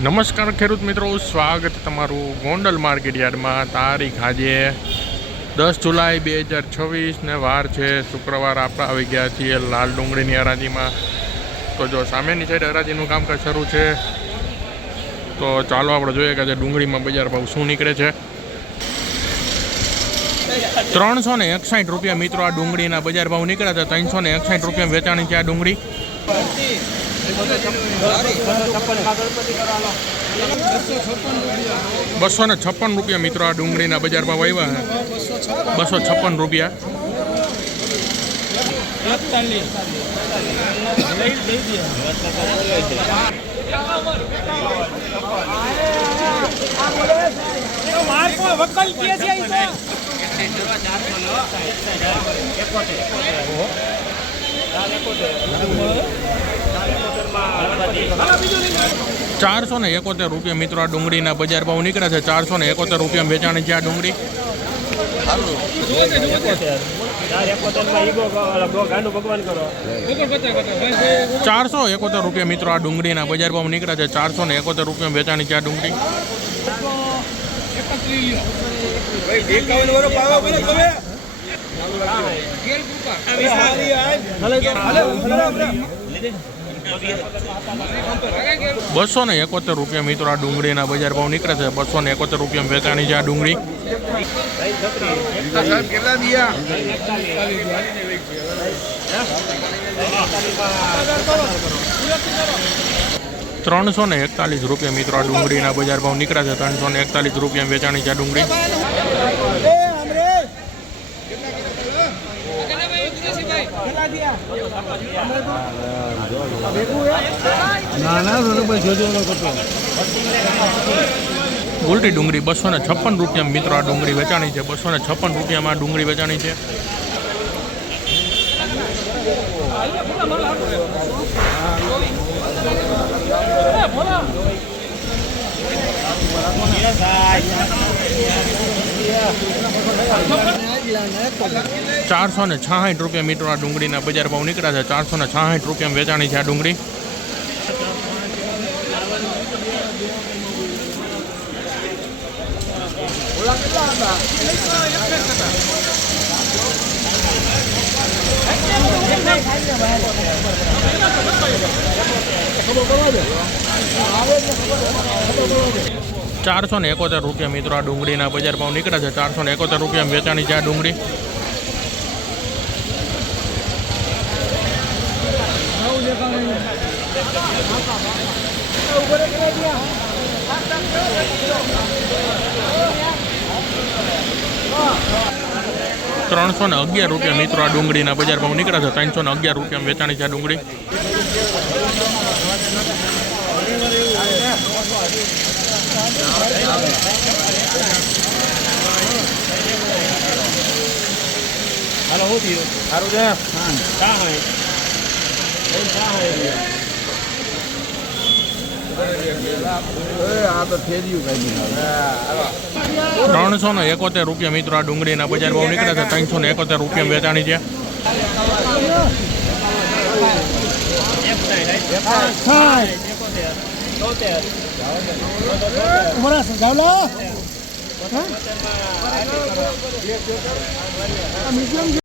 નમસ્કાર ખેડૂત મિત્રો, સ્વાગત તમારું ગોંડલ માર્કેટ યાર્ડમાં। તારીખ આજે 10 જુલાઈ 2026 ને વાર છે શુક્રવાર। આપણે આવી ગયા છીએ લાલ ડુંગળીની હરાજીમાં। તો જો સામેની સાઈડ હરાજીનું કામકાજ શરૂ છે, તો ચાલો આપણે જોઈએ કે આજે ડુંગળીમાં બજાર ભાવ શું નીકળે છે। 361 રૂપિયા મિત્રો આ ડુંગળીના બજાર ભાવ નીકળ્યા છે। 361 રૂપિયા વેચાણી છે આ ડુંગળી। 256 રૂપિયા મિત્રો આ ડુંગળીના બજાર ભાવ આવ્યા છે। 256 રૂપિયા। ₹471 મિત્રો આ ડુંગળીના બજાર ભાવ નીકળ્યા છે। 471 રૂપિયા વેચાણી છે આ ડુંગળી। 471 રૂપિયા મિત્રો આ ડુંગળીના બજાર ભાવ નીકળ્યા છે। 471 રૂપિયા વેચાણી છે આ ડુંગળી। ₹271 મિત્રો આ ડુંગળીના બજાર ભાવ નીકળે છે। 271 રૂપિયા વેચાણી છે આ ડુંગળી। 341 રૂપિયા મિત્રો આ ડુંગળીના બજાર ભાવ નીકળ્યા છે। 341 રૂપિયા વેચાણી છે આ ડુંગળી। 'ગોલ્ટી ડુંગળી 256 રૂપિયા મિત્રો આ ડુંગળી વેચાણી છે। 256 રૂપિયામાં ડુંગળી વેચાણી છે। ₹466 મિત્રો આ ડુંગળીના બજાર ભાવ નીકળ્યા છે। 466 રૂપિયા વેચાણી છે આ ડુંગળી। 471 રૂપિયા મિત્રો આ ડુંગળીના બજાર ભાવ નીકળ્યા છે। 471 રૂપિયા વેચાણી છે આ ડુંગળી। 311 રૂપિયા મિત્રો આ ડુંગળીના બજાર ભાવ નીકળ્યા છે। 311 રૂપિયા વેચાણી છે આ ડુંગળી। ₹371 રૂપિયા મિત્રો આ ડુંગળીના બજાર ભાવ નીકળ્યા છે। 371 રૂપિયા વેચાણી છે।